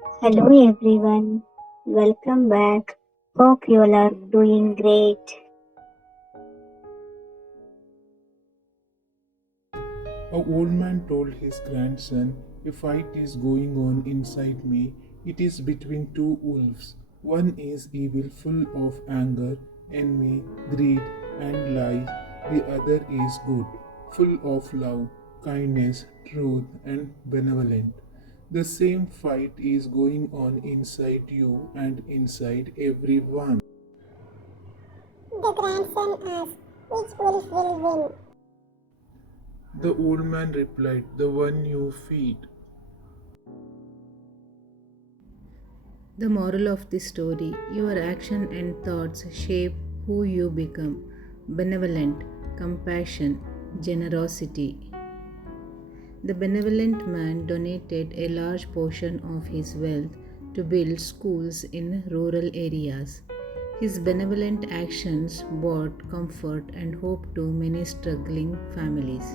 Hello everyone, welcome back. Hope you all are doing great. A old man told his grandson, "A fight is going on inside me. It is between two wolves. One is evil, full of anger, envy, greed, and lies. The other is good, full of love, kindness, truth, and benevolent. The same fight is going on inside you and inside everyone." The grandson asked, "Which wolf will win?" The old man replied, "The one you feed." The moral of this story: your action and thoughts shape who you become. Benevolent, compassion, generosity. The benevolent man donated a large portion of his wealth to build schools in rural areas. His benevolent actions brought comfort and hope to many struggling families.